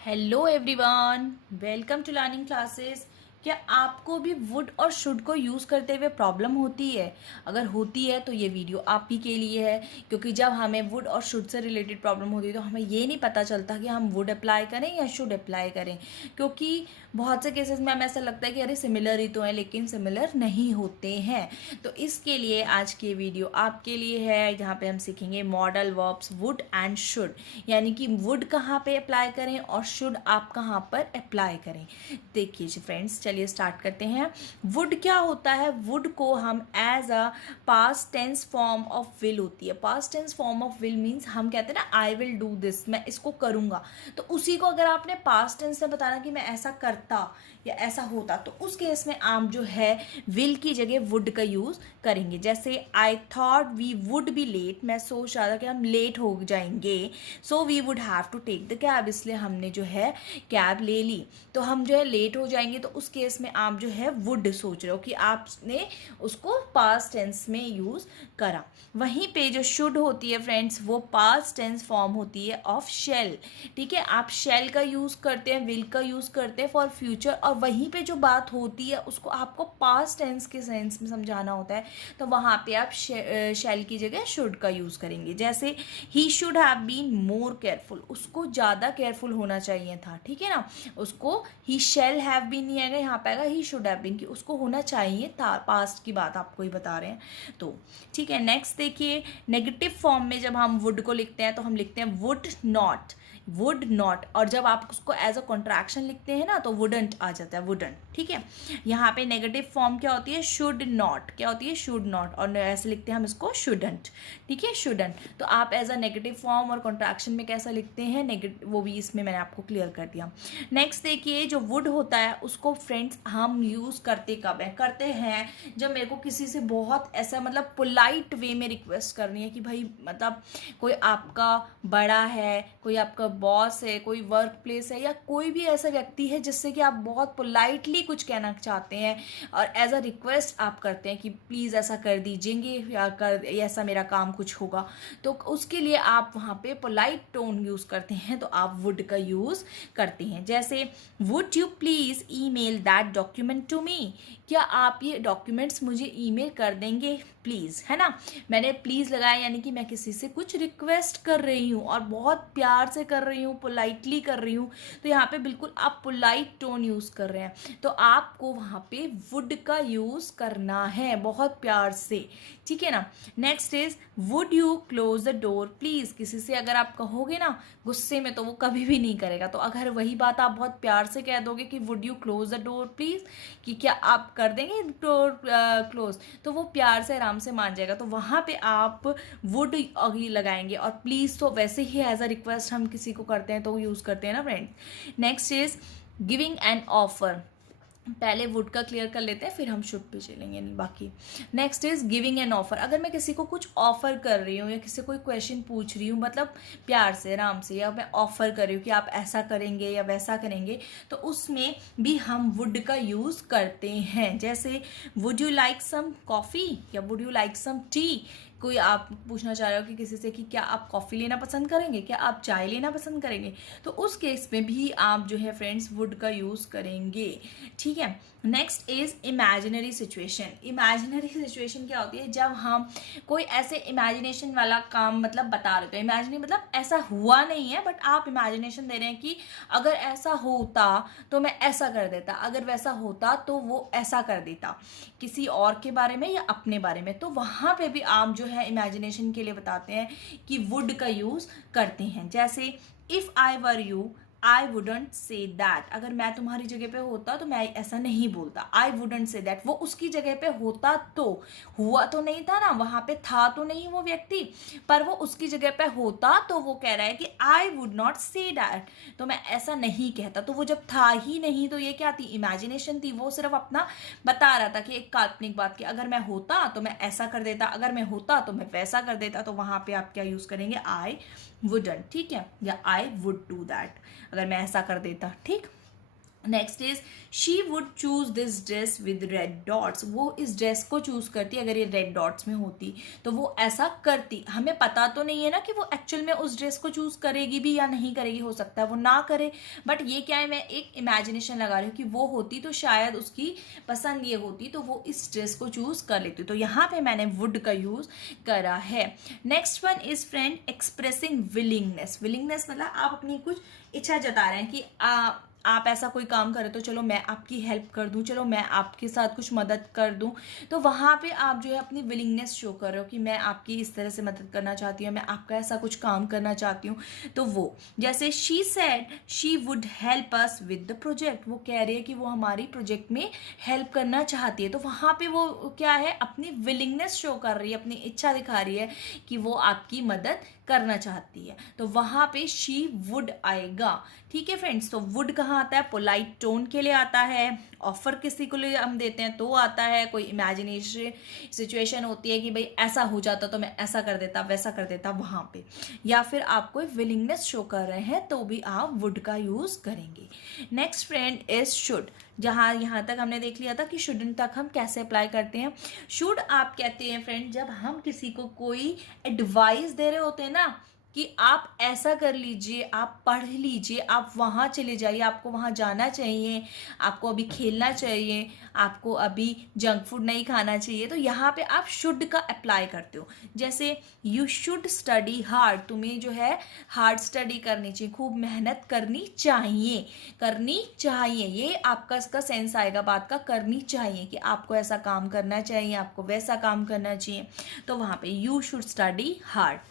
Hello everyone, welcome to learning classes. क्या आपको भी वुड और शुड को यूज़ करते हुए प्रॉब्लम होती है? अगर होती है तो ये वीडियो आप ही के लिए है, क्योंकि जब हमें वुड और शुड से रिलेटेड प्रॉब्लम होती है तो हमें ये नहीं पता चलता कि हम वुड अप्लाई करें या शुड अप्लाई करें, क्योंकि बहुत से केसेस में हमें ऐसा लगता है कि अरे सिमिलर ही तो है, लेकिन सिमिलर नहीं होते हैं। तो इसके लिए आज की वीडियो आपके लिए है, जहाँ पे हम सीखेंगे modal verbs would and should, यानी कि वुड कहाँ पे अप्लाई करें और शुड आप कहाँ पर अप्लाई करें। देखिए जी फ्रेंड्स, चलिए स्टार्ट करते हैं। वुड क्या होता है? वुड को हम as a past tense form of will होती है। Past tense form of will means हम कहते हैं ना आई विल डू दिस, मैं इसको करूँगा। तो उसी को अगर आपने पास्ट टेंस में बताना कि मैं ऐसा करता या ऐसा होता, तो उस केस में आप जो है विल की जगह वुड का यूज़ करेंगे। जैसे I thought we would be late, मैं सोच रहा था कि हम लेट हो जाएंगे, so we would have to take the cab, इसलिए हमने जो है कैब ले ली। तो हम जो है लेट हो जाएंगे, तो उस केस में आप जो है वुड सोच रहे हो कि आपने उसको पास्ट टेंस में यूज़ करा। वहीं पे जो शुड होती है फ्रेंड्स, वो पास्ट टेंस फॉर्म होती है ऑफ शेल। ठीक है, आप शेल का यूज़ करते हैं, विल का यूज़ करते हैं फॉर फ्यूचर, और वहीं पे जो बात होती है उसको आपको पास्ट टेंस के सेंस में समझाना होता है, तो वहाँ पे आप शेल की जगह शुड का यूज़ करेंगे। जैसे he should have been more careful, उसको ज़्यादा केयरफुल होना चाहिए था। ठीक है ना, उसको ही शेल हैव बीन नहीं आएगा, यहाँ पे आएगा ही शुड हैव बीन, कि उसको होना चाहिए था। पास्ट की बात आपको ही बता रहे हैं। तो ठीक है, नेक्स्ट देखिए, नेगेटिव फॉर्म में जब हम वुड को लिखते हैं तो हम लिखते हैं वुड नॉट, वुड नॉट। और जब आप उसको एज अ कॉन्ट्रैक्शन लिखते हैं ना तो वुडंट आ जाता है, वुडंट। ठीक है, यहाँ पे नेगेटिव फॉर्म क्या होती है? Should not. क्या होती है? Should not. और ऐसे लिखते हैं हम इसको शुडंट। ठीक है, शुडंट। तो आप एज अ नेगेटिव फॉर्म और कॉन्ट्रैक्शन में कैसा लिखते हैं नेगेटिव, वो भी इसमें मैंने आपको क्लियर कर दिया। नेक्स्ट देखिए, जो वुड होता है उसको फ्रेंड्स हम यूज़ करते कब है? करते हैं जब मेरे को किसी से बहुत ऐसा मतलब पोलाइट वे में रिक्वेस्ट करनी है कि भाई मतलब कोई आपका बड़ा है, कोई आपका बॉस है, कोई वर्क प्लेस है, या कोई भी ऐसा व्यक्ति है जिससे कि आप बहुत पोलाइटली कुछ कहना चाहते हैं और एज अ रिक्वेस्ट आप करते हैं कि प्लीज़ ऐसा कर दीजिएंगे या कर ऐसा मेरा काम कुछ होगा, तो उसके लिए आप वहाँ पे पोलाइट टोन यूज़ करते हैं, तो आप वुड का यूज़ करते हैं। जैसे would you please email that document to me, क्या आप ये डॉक्यूमेंट्स मुझे ईमेल कर देंगे प्लीज़, है ना। मैंने प्लीज़ लगाया, यानी कि मैं किसी से कुछ रिक्वेस्ट कर रही हूँ और बहुत प्यार से कर रही हूँ, पोलाइटली कर रही हूँ, तो यहाँ पे बिल्कुल आप पोलाइट टोन यूज़ कर रहे हैं, तो आपको वहाँ पे वुड का यूज़ करना है बहुत प्यार से। ठीक है ना। Next is would you close the door please, किसी से अगर आप कहोगे ना गुस्से में तो वो कभी भी नहीं करेगा, तो अगर वही बात आप बहुत प्यार से कह दोगे कि would you close the door please, कि क्या आप कर देंगे डोर क्लोज, तो वो प्यार से आराम से मान जाएगा, तो वहाँ पे आप वुड अभी लगाएंगे। और प्लीज़ तो वैसे ही एज अ रिक्वेस्ट हम किसी को करते हैं तो यूज़ करते हैं ना friends. Next is giving an offer, पहले वुड का क्लियर कर लेते हैं फिर हम शुड पे चलेंगे बाकी। Next is giving an offer, अगर मैं किसी को कुछ ऑफर कर रही हूँ या किसी को कोई क्वेश्चन पूछ रही हूँ, मतलब प्यार से आराम से, या मैं ऑफर कर रही हूँ कि आप ऐसा करेंगे या वैसा करेंगे, तो उसमें भी हम वुड का यूज़ करते हैं। जैसे would you like some coffee या would you like some tea, कोई आप पूछना चाह रहे हो कि किसी से कि क्या आप कॉफ़ी लेना पसंद करेंगे, क्या आप चाय लेना पसंद करेंगे, तो उस केस में भी आप जो है फ्रेंड्स वुड का यूज़ करेंगे। ठीक है। Next is imaginary situation. Imaginary situation क्या होती है? जब हम कोई ऐसे इमेजिनेशन वाला काम मतलब बता रहे हो, इमेजिनरी मतलब ऐसा हुआ नहीं है बट आप इमेजिनेशन दे रहे हैं कि अगर ऐसा होता तो मैं ऐसा कर देता, अगर वैसा होता तो वो ऐसा कर देता, किसी और के बारे में या अपने बारे में, तो वहाँ पे भी आप जो है इमेजिनेशन के लिए बताते हैं कि वुड का यूज़ करते हैं। जैसे if I were you I wouldn't say that, अगर मैं तुम्हारी जगह पे होता तो मैं ऐसा नहीं बोलता। आई वुडेंट से दैट, वो उसकी जगह पे होता तो, हुआ तो नहीं था ना, वहाँ पे था तो नहीं वो व्यक्ति, पर वो उसकी जगह पे होता तो वो कह रहा है कि I would not say that, तो मैं ऐसा नहीं कहता। तो वो जब था ही नहीं तो ये क्या थी? इमेजिनेशन थी। वो सिर्फ अपना बता रहा था कि एक काल्पनिक बात की, अगर मैं होता तो मैं ऐसा कर देता, अगर मैं होता तो मैं वैसा कर देता, तो वहाँ पे आप क्या यूज़ करेंगे? I wouldn't. ठीक है, या आई वुड डू दैट, अगर मैं ऐसा कर देता। ठीक। Next is she would choose this dress with red dots, वो इस ड्रेस को चूज करती अगर ये रेड डॉट्स में होती तो वो ऐसा करती। हमें पता तो नहीं है ना कि वो एक्चुअल में उस ड्रेस को चूज करेगी भी या नहीं करेगी, हो सकता है वो ना करे, बट ये क्या है, मैं एक इमेजिनेशन लगा रही हूँ कि वो होती तो शायद उसकी पसंद ये होती तो वो इस ड्रेस को चूज कर लेती। तो यहाँ पे मैंने वुड का यूज करा है। Next one is friend expressing willingness. Willingness मतलब आप अपनी कुछ इच्छा जता रहे हैं कि आप ऐसा कोई काम करें तो चलो मैं आपकी हेल्प कर दूं, चलो मैं आपके साथ कुछ मदद कर दूं, तो वहाँ पे आप जो है अपनी विलिंगनेस शो कर रहे हो कि मैं आपकी इस तरह से मदद करना चाहती हूँ, मैं आपका ऐसा कुछ काम करना चाहती हूँ। तो वो जैसे she said she would help us with the project, वो कह रही है कि वो हमारी प्रोजेक्ट में हेल्प करना चाहती है। तो वहाँ पे वो क्या है, अपनी विलिंगनेस शो कर रही है, अपनी इच्छा दिखा रही है कि वो आपकी मदद करना चाहती है। तो वहाँ पे शी वुड आएगा। ठीक है फ्रेंड्स, तो वुड कहाँ आता है, पोलाइट टोन के लिए आता है, ऑफर किसी को लिए हम देते हैं तो आता है, कोई इमेजिनेशन सिचुएशन होती है कि भाई ऐसा हो जाता तो मैं ऐसा कर देता वैसा कर देता वहाँ पे, या फिर आप कोई विलिंगनेस शो कर रहे हैं तो भी आप वुड का यूज करेंगे। नेक्स्ट फ्रेंड इज शुड, जहाँ यहाँ तक हमने देख लिया था कि शुडन तक हम कैसे अप्लाई करते हैं। शुड आप कहते हैं फ्रेंड जब हम किसी को कोई एडवाइस दे रहे होते हैं ना कि आप ऐसा कर लीजिए, आप पढ़ लीजिए, आप वहाँ चले जाइए, आपको वहाँ जाना चाहिए, आपको अभी खेलना चाहिए, आपको अभी जंक फूड नहीं खाना चाहिए, तो यहाँ पे आप शुड का अप्लाई करते हो। जैसे यू शुड स्टडी हार्ड, तुम्हें जो है हार्ड स्टडी करनी चाहिए, खूब मेहनत करनी चाहिए, करनी चाहिए, ये आपका इसका सेंस आएगा बात का, करनी चाहिए कि आपको ऐसा काम करना चाहिए, आपको वैसा काम करना चाहिए। तो वहाँ पे you should study hard.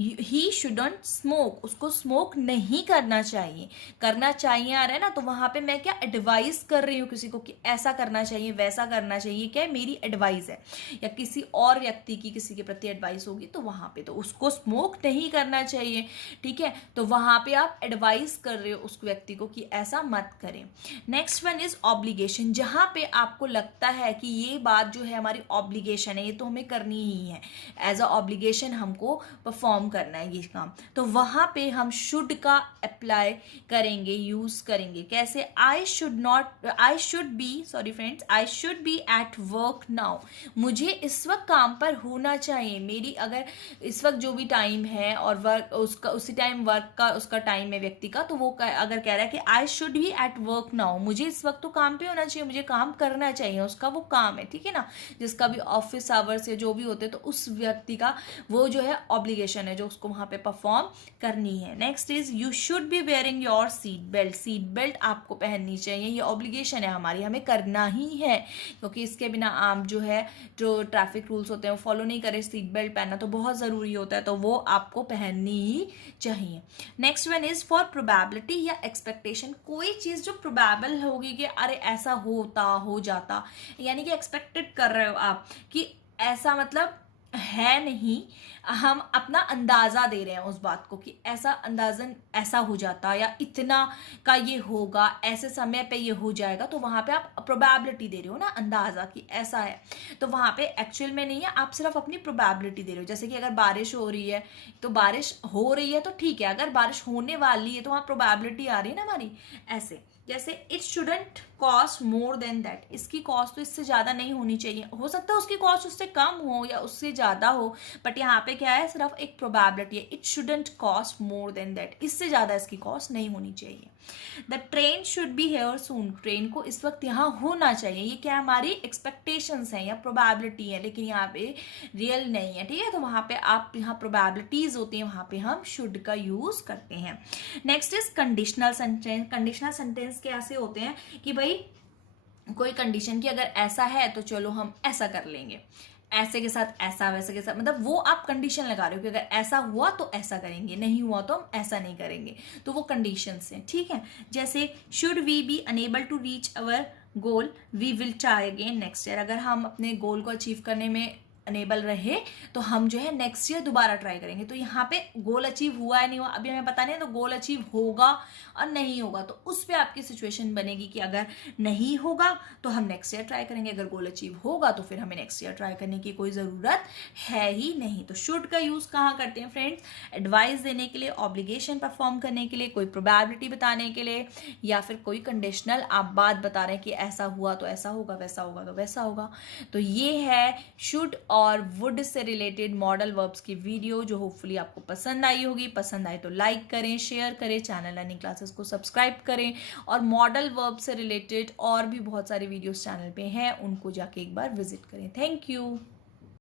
He shouldn't smoke, उसको स्मोक नहीं करना चाहिए, करना चाहिए आ रहा है ना, तो वहां पे मैं क्या एडवाइस कर रही हूँ किसी को कि ऐसा करना चाहिए वैसा करना चाहिए, क्या है मेरी एडवाइस है, या किसी और व्यक्ति की किसी के प्रति एडवाइस होगी तो वहां पे तो उसको स्मोक नहीं करना चाहिए। ठीक है, तो वहां पे आप एडवाइस कर रहे हो उस व्यक्ति को कि ऐसा मत करें। नेक्स्ट वन इज ऑब्लिगेशन, जहां पे आपको लगता है कि ये बात जो है हमारी ऑब्लिगेशन है, ये तो हमें करनी ही है, एज अ ऑब्लिगेशन हमको परफॉर्म करना है ये काम, तो वहां पे हम शुड का अप्लाई करेंगे, यूज करेंगे। कैसे, I should be, sorry friends, I should be at work now, मुझे इस वक्त काम पर होना चाहिए, मेरी अगर इस वक्त जो भी टाइम है और वर्क उसका उसी टाइम वर्क का उसका टाइम है व्यक्ति का, तो वो अगर कह रहा है कि I should be at work now, मुझे इस वक्त तो काम पे होना चाहिए, मुझे काम करना चाहिए, उसका वो काम है, ठीक है ना, जिसका भी ऑफिस आवर्स से जो भी होते हैं, तो उस व्यक्ति का वो जो है ऑब्लिगेशन है जो उसको वहां पे परफॉर्म करनी है। Next is you should be wearing your seat belt, seat belt आपको पहननी चाहिए, ये ऑब्लिगेशन है हमारी, हमें करना ही है, क्योंकि इसके बिना आप जो है जो ट्रैफिक रूल्स होते हैं वो फॉलो नहीं करें, सीट बेल्ट पहनना तो बहुत ज़रूरी होता है, तो वो आपको पहननी ही चाहिए। Next one is for probability या एक्सपेक्टेशन, कोई चीज़ जो प्रोबेबल होगी कि अरे ऐसा होता हो जाता, यानी कि एक्सपेक्टेड कर रहे हो आप कि ऐसा मतलब है नहीं, हम अपना अंदाजा दे रहे हैं उस बात को कि ऐसा अंदाजन ऐसा हो जाता या इतना का ये होगा, ऐसे समय पे ये हो जाएगा, तो वहां पे आप प्रोबेबिलिटी दे रहे हो ना, अंदाजा कि ऐसा है, तो वहां पे एक्चुअल में नहीं है, आप सिर्फ अपनी प्रोबेबिलिटी दे रहे हो। जैसे कि अगर बारिश हो रही है तो बारिश हो रही है तो ठीक है, अगर बारिश होने वाली है तो वहां प्रोबेबिलिटी आ रही है ना हमारी, ऐसे। जैसे it shouldn't cost more than that, इसकी कॉस्ट तो इससे ज़्यादा नहीं होनी चाहिए, हो सकता है उसकी कॉस्ट उससे कम हो या उससे ज़्यादा हो, बट यहाँ पे क्या है, सिर्फ एक प्रोबेबिलिटी है, it shouldn't cost more than that, इससे ज़्यादा इसकी कॉस्ट नहीं होनी चाहिए। The train should be here soon, train को इस वक्त यहाँ होना चाहिए, ये क्या हमारी एक्सपेक्टेशंस हैं या प्रोबेबिलिटी है, लेकिन यहाँ पे रियल नहीं है, ठीक है, तो वहाँ पे आप यहाँ प्रोबेबिलिटीज होती हैं, वहाँ पे हम शुड का यूज करते हैं। Next is conditional sentence, conditional sentence कैसे होते हैं कि भाई कोई कंडीशन की अगर ऐसा है तो चलो हम ऐसा कर लेंगे, ऐसे के साथ ऐसा, वैसे के साथ, मतलब वो आप कंडीशन लगा रहे हो कि अगर ऐसा हुआ तो ऐसा करेंगे, नहीं हुआ तो हम ऐसा नहीं करेंगे, तो वो कंडीशंस हैं, ठीक है। जैसे should we be unable to reach our goal we will try again next year, अगर हम अपने गोल को अचीव करने में अनेबल रहे तो हम जो है नेक्स्ट ईयर दोबारा ट्राई करेंगे। तो यहाँ पे गोल अचीव हुआ है नहीं हुआ अभी हमें पता नहीं है, तो गोल अचीव होगा और नहीं होगा तो उस पर आपकी सिचुएशन बनेगी कि अगर नहीं होगा तो हम नेक्स्ट ईयर ट्राई करेंगे, अगर गोल अचीव होगा तो फिर हमें नेक्स्ट ईयर ट्राई करने की कोई ज़रूरत है ही नहीं। तो शुड का यूज़ कहाँ करते हैं फ्रेंड्स? एडवाइस देने के लिए, ऑब्लिगेशन परफॉर्म करने के लिए, कोई प्रोबेबिलिटी बताने के लिए, या फिर कोई कंडीशनल आप बात बता रहे हैं कि ऐसा हुआ तो ऐसा होगा, वैसा होगा तो वैसा होगा। तो ये है शुड और would say related modal verbs की वीडियो, जो होपफुली आपको पसंद आई होगी। पसंद आए तो लाइक करें, शेयर करें, चैनल लर्निंग क्लासेस को सब्सक्राइब करें, और मॉडल वर्ब से रिलेटेड और भी बहुत सारी वीडियोस चैनल पे हैं, उनको जाके एक बार विजिट करें। Thank you.